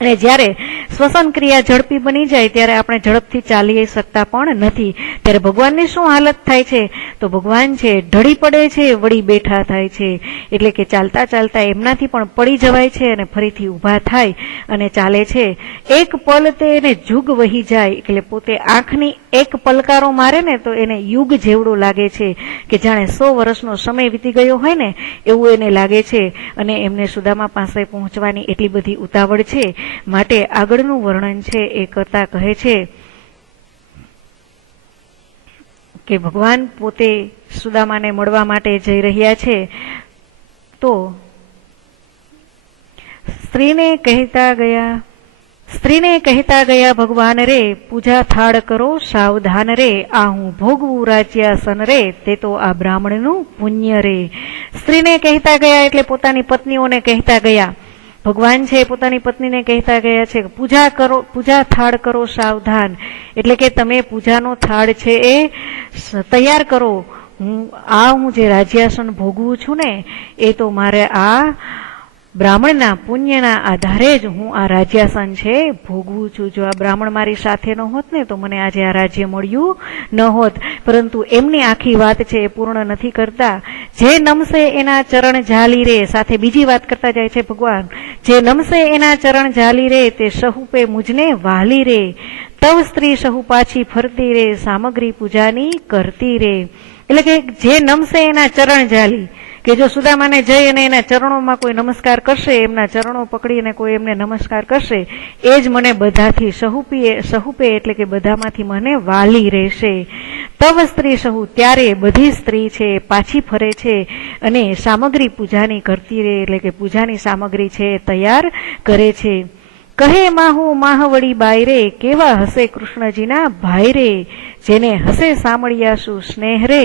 અને જ્યારે શ્વસન ક્રિયા ઝડપી બની જાય ત્યારે આપણે ઝડપથી ચાલી શકતા પણ નથી. ત્યારે ભગવાનની શું હાલત થાય છે? તો ભગવાન છે ઢળી પડે છે, વળી બેઠા થાય છે. એટલે કે ચાલતા ચાલતા એમનાથી પણ પડી જવાય છે અને ફરીથી ઊભા થાય અને ચાલે છે. એક પલ તે એને જુગ વહી જાય, એટલે પોતે આંખની એક પલકારો મારે ને તો એને યુગ જેવડો લાગે છે, કે જાણે 100 વર્ષનો સમય વીતી ગયો હોય ને એવું એને લાગે છે. અને એમને સુદામા પાસે પહોંચવાની એટલી બધી ઉતાવળ છે. માટે આગળનું વર્ણન છે એ કરતા કહે છે કે ભગવાન પોતે સુદામાને મળવા માટે જઈ રહ્યા છે. તો સ્ત્રીને કહેતા ગયા ભગવાન રે, પૂજા થાળ કરો સાવધાન રે, આ હું ભોગવું રાજ્યાસન રે, તે તો આ બ્રાહ્મણનું પુણ્ય રે. સ્ત્રીને કહેતા ગયા એટલે પોતાની પત્નીઓને કહેતા ગયા. ભગવાન છે પોતાની પત્નીને કહેતા ગયા છે કે પૂજા થાળ કરો સાવધાન, એટલે કે તમે પૂજાનો થાળ છે એ તૈયાર કરો. હું જે રાજ્યાસન ભોગવું છું ને એ તો મારે આ બ્રાહ્મણના પુણ્યના આધારે જ હું આ રાજ્યાસન છે ભોગવું છું. જો આ બ્રાહ્મણ મારી સાથે ન હોત ને તો મને આજે આ રાજ્ય મળ્યું ન હોત. પરંતુ એમની આખી વાત છે એ પૂર્ણ નથી કરતા. જે નમશે એના ચરણ ઝાલી રે, સાથે બીજી વાત કરતા જાય છે ભગવાન, જે નમશે એના ચરણ ઝાલી રે, તે સહુપે મુજને વાલી રે, તવ સ્ત્રી સહુ પાછી ફરતી રે, સામગ્રી પૂજાની કરતી રે. એટલે કે જે નમશે એના ચરણ ઝાલી, કે જો સુદામાને જઈ અને એના ચરણોમાં કોઈ નમસ્કાર કરશે, એમના ચરણો પકડીને કોઈ એમને નમસ્કાર કરશે, એ જ મને બધાથી સહુપે એટલે કે બધામાંથી મને વાલી રહેશે. તવ સ્ત્રી સહુ, ત્યારે બધી સ્ત્રી છે પાછી ફરે છે અને સામગ્રી પૂજાની કરતી રહે, એટલે કે પૂજાની સામગ્રી છે તૈયાર કરે છે. કહે માહુ માહવડી બાઈ રે, કેવા હશે કૃષ્ણજીના ભાઈ રે, જેને હશે સામળિયાસુ સ્નેહ રે,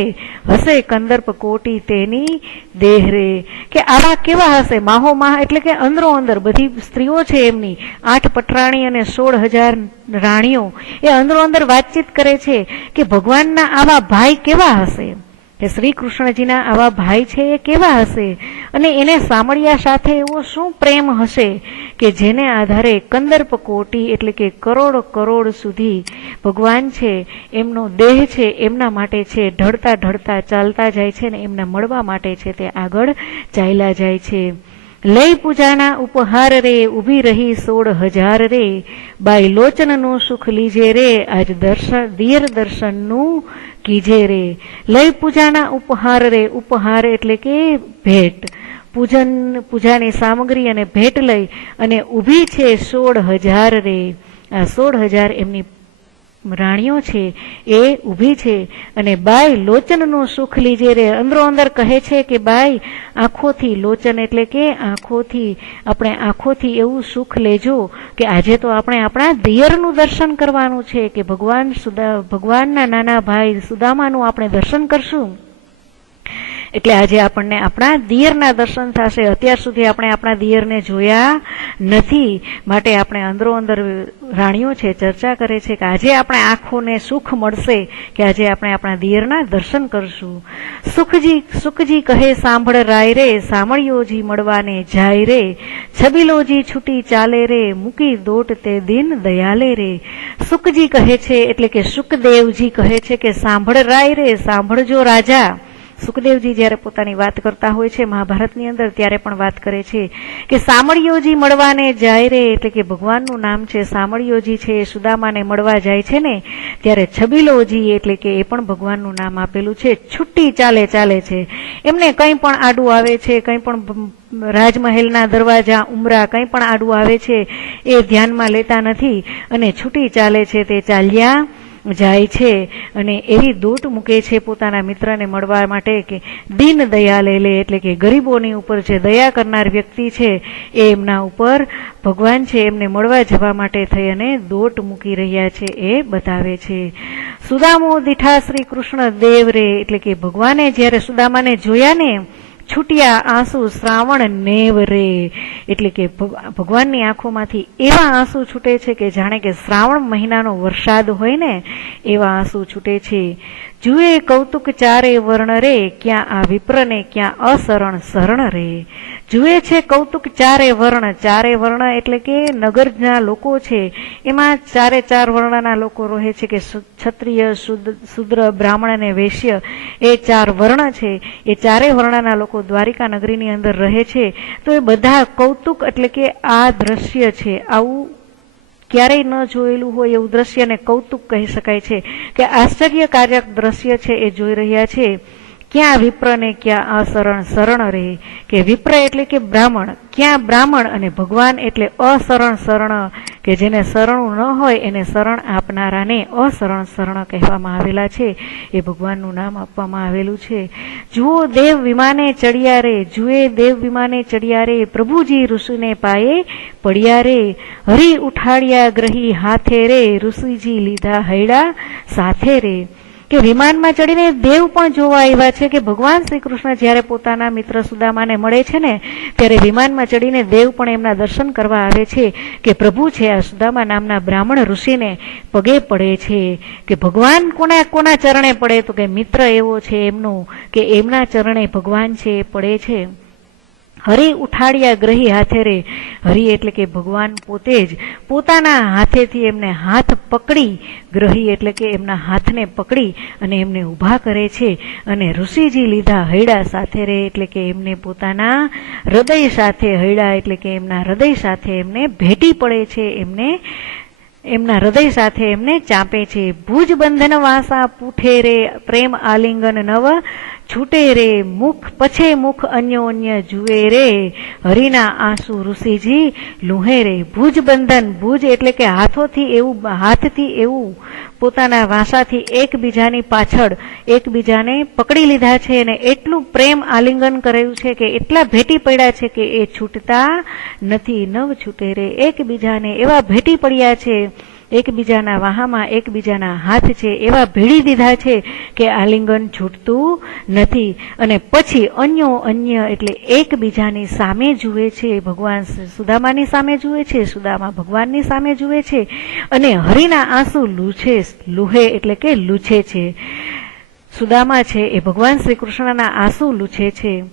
હશે કંદર્પ કોટી તેની દેહ રે. કે આવા કેવા હશે? માહો માહ એટલે કે અંદરો અંદર બધી સ્ત્રીઓ છે એમની 8 પટરાણી અને 16,000 રાણીઓ એ અંદરો અંદર વાતચીત કરે છે કે ભગવાનના આવા ભાઈ કેવા હશે, કે શ્રી કૃષ્ણજીના આવા ભાઈ છે એ કેવા હશે, અને એને સામળિયા સાથે એવો શું પ્રેમ હશે કે જેને આધારે કંદર્પ કોટી એટલે કે કરોડ સુધી ભગવાન છે એમનો દેહ છે એમના માટે છે ઢળતા ઢળતા ચાલતા જાય છે ને એમને મળવા માટે છે તે આગળ ચાલ્યા જાય છે. લઈ પૂજાના ઉપહાર રે, ઉભી રહી 16,000 રે, બાઈ લોચનનું સુખ લીજે રે, આજ દિયર દર્શનનું કીજે રે. લઈ પૂજાના ઉપહાર રે, ઉપહાર એટલે કે ભેટ, પૂજાની સામગ્રી અને ભેટ લઈ અને ઊભી છે 16,000 રે. આ 16,000 એમની રાણીઓ છે એ ઊભી છે અને બાઈ લોચનનું સુખ લીજે રે. અંદરો અંદર કહે છે કે બાઈ આંખોથી, લોચન એટલે કે આંખોથી, આપણે આંખોથી એવું સુખ લેજો કે આજે તો આપણે આપણા દિયરનું દર્શન કરવાનું છે, કે ભગવાનના નાના ભાઈ સુદામાનું આપણે દર્શન કરશું. એટલે આજે આપણને આપણા દિયરના દર્શન થશે. અત્યાર સુધી આપણે આપણા દિયરને જોયા નથી, માટે આપણે અંદરો અંદર રાણીઓ છે ચર્ચા કરે છે કે આજે આપણે આંખોને સુખ મળશે કે આજે આપણે આપણા દિયરના દર્શન કરશું. સુખજી કહે સાંભળ રાય રે, સામળિયોજી મળવાને જાય રે, છબીલોજી છૂટી ચાલે રે, મૂકી દોટ તે દિન દયાલે રે. સુખજી કહે છે એટલે કે સુખદેવજી કહે છે કે સાંભળ રાય રે, સાંભળજો રાજા. સુખદેવજી જ્યારે પોતાની વાત કરતા હોય છે મહાભારતની અંદર ત્યારે પણ વાત કરે છે કે સામળિયોજી મળવાને જાય રે, એટલે કે ભગવાનનું નામ છે સામળિયોજી છે એ સુદામાને મળવા જાય છે ને ત્યારે છબીલોજી એટલે કે એ પણ ભગવાનનું નામ આપેલું છે, છૂટી ચાલે છે. એમને કંઈ પણ આડું આવે છે, કંઈ પણ રાજમહેલના દરવાજા ઉમરા કંઈ પણ આડું આવે છે એ ધ્યાનમાં લેતા નથી અને છૂટી ચાલે છે તે ચાલ્યા જાય છે અને એવી દોટ મૂકે છે પોતાના મિત્રને મળવા માટે કે દીન દયા લે, એટલે કે ગરીબોની ઉપર જે દયા કરનાર વ્યક્તિ છે એ એમના ઉપર ભગવાન છે એમને મળવા જવા માટે થઈ અને દોટ મૂકી રહ્યા છે એ બતાવે છે. સુદામો દીઠા શ્રી કૃષ્ણ દેવ રે, એટલે કે ભગવાને જ્યારે સુદામાને જોયા ને છૂટ્યા આંસુ શ્રાવણ નેવ રે, એટલે કે ભગવાનની આંખોમાંથી એવા આંસુ છૂટે છે કે જાણે કે શ્રાવણ મહિનાનો વરસાદ હોય ને એવા આંસુ છૂટે છે. જુએ કૌતુક ચારે વર્ણ રે, ક્યાં આ વિપ્રને ક્યાં અશરણ શરણ રે. જુએ છે કૌતુક ચારે વર્ણ એટલે કે નગરના લોકો છે એમાં ચારે ચાર વર્ણના લોકો રહે છે કે ક્ષત્રિય, શૂદ્ર, બ્રાહ્મણ અને વૈશ્ય એ ચાર વર્ણ છે. એ ચારે વર્ણના લોકો દ્વારિકા નગરીની અંદર રહે છે. તો એ બધા કૌતુક એટલે કે આ દ્રશ્ય છે, આવું ક્યારેય ન જોયેલું હોય એવું દ્રશ્યને કૌતુક કહી શકાય છે કે આશ્ચર્યકારક દ્રશ્ય છે એ જોઈ રહ્યા છે. ક્યાં વિપ્ર ને ક્યાં અશરણ શરણ રહે, કે વિપ્ર એટલે કે બ્રાહ્મણ, ક્યાં બ્રાહ્મણ અને ભગવાન એટલે અશરણ શરણ, કે જેને શરણું ન હોય એને શરણ આપનારાને અશરણ શરણ કહેવામાં આવેલા છે. એ ભગવાનનું નામ આપવામાં આવેલું છે. જુઓ દેવ વિમાને ચડિયા રે, જુએ દેવ વિમાને ચડિયા રે, પ્રભુજી ઋષિને પાયે પડ્યા રે, હરી ઉઠાડ્યા ગ્રહી હાથે રે, ઋષિજી લીધા હૈડા સાથે રે. કે વિમાનમાં ચડીને દેવ પણ જોવા આવ્યા છે કે ભગવાન શ્રી કૃષ્ણ જ્યારે પોતાના મિત્ર સુદામાને મળે છે ને ત્યારે વિમાનમાં ચડીને દેવ પણ એમના દર્શન કરવા આવે છે કે પ્રભુ છે આ સુદામા નામના બ્રાહ્મણ ઋષિને પગે પડે છે. કે ભગવાન કોના ચરણે પડે, તો કે મિત્ર એવો છે એમનો કે એમના ચરણે ભગવાન છે એ પડે છે. હરી ઉઠાડ્યા ગ્રહી હાથે રે, હરી એટલે કે ભગવાન પોતે જ પોતાના હાથેથી એમને હાથ પકડી, ગ્રહી એટલે કે એમના હાથને પકડી અને એમને ઊભા કરે છે. અને ઋષિજી લીધા હૈડા સાથે રે એટલે કે એમને પોતાના હૃદય સાથે, હૈડા એટલે કે એમના હૃદય સાથે એમને ભેટી પડે છે, એમના હૃદય સાથે એમને ચાંપે છે. ભુજ બંધન વાસા પૂઠે રે, પ્રેમ આલિંગન નવ છૂટે રે, મુખ પછે મુખ અન્યોન્ય જુએ રે, હરિના આંસુ ઋષિજી લુહે રે. ભુજ બંધન, ભુજ એટલે કે હાથથી એવું પોતાના વાસાથી એકબીજાની પાછળ એકબીજાને પકડી લીધા છે અને એટલું પ્રેમ આલિંગન કરેલું છે કે એટલા ભેટી પડ્યા છે કે એ છૂટતા નથી. નવ છૂટે રે, એકબીજાને એવા ભેટી પડ્યા છે, એકબીજાના વાહામાં એકબીજાના હાથ છે એવા ભેળી દીધા છે કે આલિંગન છૂટતું નથી. અને પછી અન્ય એટલે એકબીજાની સામે જુએ છે. ભગવાન સુદામાની સામે જુએ છે, સુદામા ભગવાનની સામે જુએ છે અને હરિના આંસુ લુહે એટલે કે લૂછે છે. સુદામા છે એ ભગવાન શ્રી કૃષ્ણના આંસુ લૂછે છે.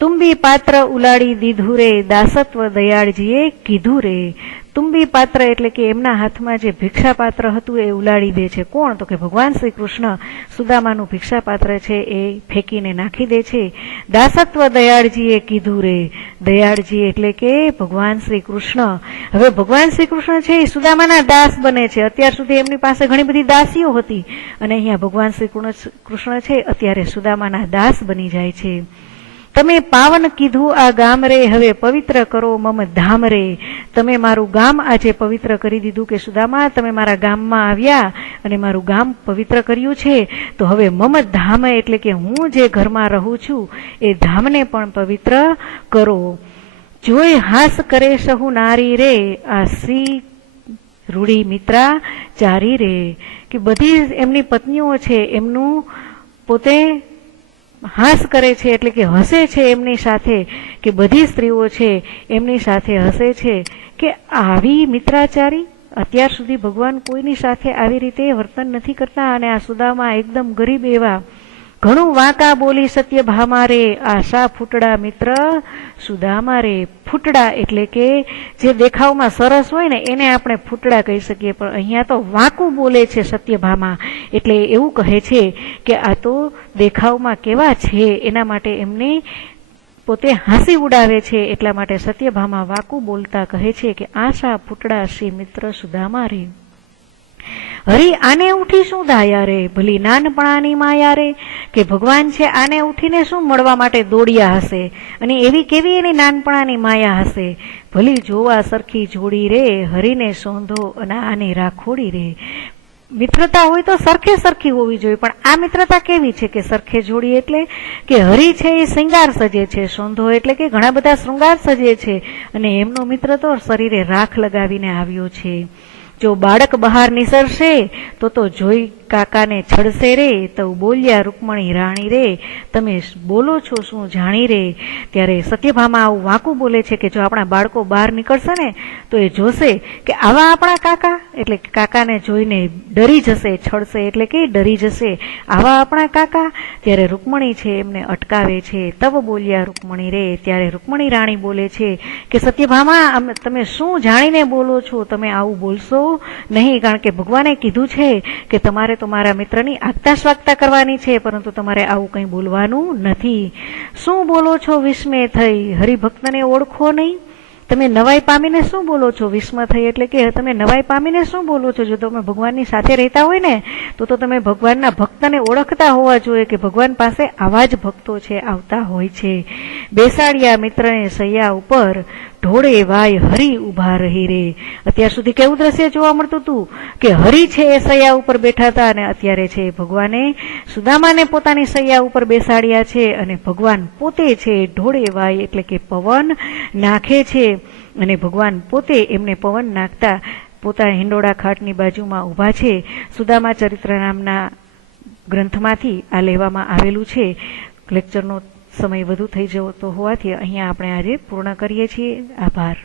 તુંબી પાત્ર ઉલાડી દીધું રે, દાસત્વ દયાળજીએ કીધું રે. તુંબી પાત્ર એટલે કે એમના હાથમાં જે ભિક્ષા પાત્ર હતું એ ઉલાડી દે છે. કોણ? તો કે ભગવાન શ્રી કૃષ્ણ સુદામાનું ભિક્ષા પાત્ર છે એ ફેંકીને નાખી દે છે. દાસત્વ દયાળજીએ કીધું રે, દયાળજી એટલે કે ભગવાન શ્રી કૃષ્ણ. હવે ભગવાન શ્રી કૃષ્ણ છે એ સુદામાના દાસ બને છે. અત્યાર સુધી એમની પાસે ઘણી બધી દાસીઓ હતી અને અહીંયા ભગવાન શ્રી કૃષ્ણ છે અત્યારે સુદામાના દાસ બની જાય છે. તમે પાવન કીધું આ ગામ રે, હવે પવિત્ર કરો મમ ધામ રે. તમે મારું ગામ આજે પવિત્ર કરી દીધું કે સુદામા તમે મારા ગામમાં આવ્યા અને મારું ગામ પવિત્ર કર્યું છે, તો હવે મમ ધામ એટલે કે હું જે ઘરમાં રહું છું એ ધામને પણ પવિત્ર કરો. જોઈ હાસ કરે સહુ નારી રે, આ શ્રી રૂડી મિત્રા ચારી રે. કે બધી એમની પત્નીઓ છે એમનું પોતે હાસ કરે છે એટલે કે હસે છે એમની સાથે, કે બધી સ્ત્રીઓ છે એમની સાથે હસે છે કે આવી મિત્રાચારી. અત્યાર સુધી ભગવાન કોઈની સાથે આવી રીતે વર્તન નથી કરતા અને આ સુદામા એકદમ ગરીબ એવા ઘણું વાંકા બોલી સત્યભામા રે, આશા ફૂટડા મિત્ર સુદામા રે. ફૂટડા એટલે કે જે દેખાવમાં સરસ હોય ને એને આપણે ફૂટડા કહી શકીએ, પણ અહીંયા તો વાંકું બોલે છે સત્યભામા. એટલે એવું કહે છે કે આ તો દેખાવમાં કેવા છે એના માટે એમને પોતે હાંસી ઉડાવે છે. એટલા માટે સત્યભામા વાંકું બોલતા કહે છે કે આશા ફૂટડા શ્રી મિત્ર સુદામા રે. હરી આને ઉઠી શું ધાયા રે, ભલી નાનપણાની માયા રે. કે ભગવાન છે આને ઉઠીને શું મળવા માટે દોડ્યા હશે અને એવી કેવી એની નાનપણાની માયા હશે. ભલી જોવા સરખી જોડી રે, હરીને સોંધો અને આની રાખોડી રે. મિત્રતા હોય તો સરખી હોવી જોઈએ, પણ આ મિત્રતા કેવી છે કે સરખે જોડી એટલે કે હરી છે એ શૃંગાર સજે છે, સોંધો એટલે કે ઘણા બધા શૃંગાર સજે છે અને એમનો મિત્ર તો શરીરે રાખ લગાવીને આવ્યો છે. જો બાળક બહાર નિસરશે તો જોઈ કાકાને છડશે રે તો બોલ્યા રૂકમણી રાણી રે, તમે બોલો છો શું જાણી રે. ત્યારે સત્યભામા આવું વાંકું બોલે છે કે જો આપણા બાળકો બહાર નીકળશે ને તો એ જોશે કે આવા આપણા કાકા, એટલે કાકાને જોઈને ડરી જશે. છડશે એટલે કે ડરી જશે, આવા આપણા કાકા. ત્યારે રૂકમણી છે એમને અટકાવે છે. તબ બોલ્યા રૂકમણી રે. ત્યારે રૂકમણી રાણી બોલે છે કે સત્યભામા તમે શું જાણીને બોલો છો, તમે આવું બોલશો નહીં, કારણ કે ભગવાને કીધું છે કે તમારે તો મારા મિત્રની આગતા સ્વાગતા કરવાની છે, પરંતુ તમારે આવું કંઈ બોલવાનું નથી. શું બોલો છો વિસ્મય થઈ, હરિભક્તને ઓળખો નહીં? તમે નવાઈ પામીને શું બોલો છો? વિસ્મય થઈ એટલે કે તમે નવાઈ પામીને શું બોલો છો? જો તમે ભગવાનની સાથે રહેતા હોય ને તો તમે ભગવાનના ભક્તને ઓળખતા હોવા જોઈએ કે ભગવાન પાસે આવા જ ભક્તો છે, આવતા હોય છે. બેસાડ્યા મિત્રને સૈયા ઉપર, ઢોળે વાય હરિ ઉભા રહી રે. અત્યાર સુધી કેવું દ્રશ્ય જોવા મળતું હતું કે હરિ છે એ સૈયા ઉપર બેઠા હતા, અને અત્યારે છે ભગવાને સુદામાને પોતાની સૈયા ઉપર બેસાડ્યા છે, અને ભગવાન પોતે છે ઢોળે વાય એટલે કે પવન નાખે છે, અને ભગવાન પોતે એમને પવન નાખતા પોતાના હિંડોળા ખાટની બાજુમાં ઊભા છે. સુદામા ચરિત્ર નામના ગ્રંથમાંથી આ લેવામાં આવેલું છે. લેક્ચરનો સમય વધુ થઈ જતો હોવાથી અહીંયા આપણે આજે પૂર્ણ કરીએ છીએ. આભાર.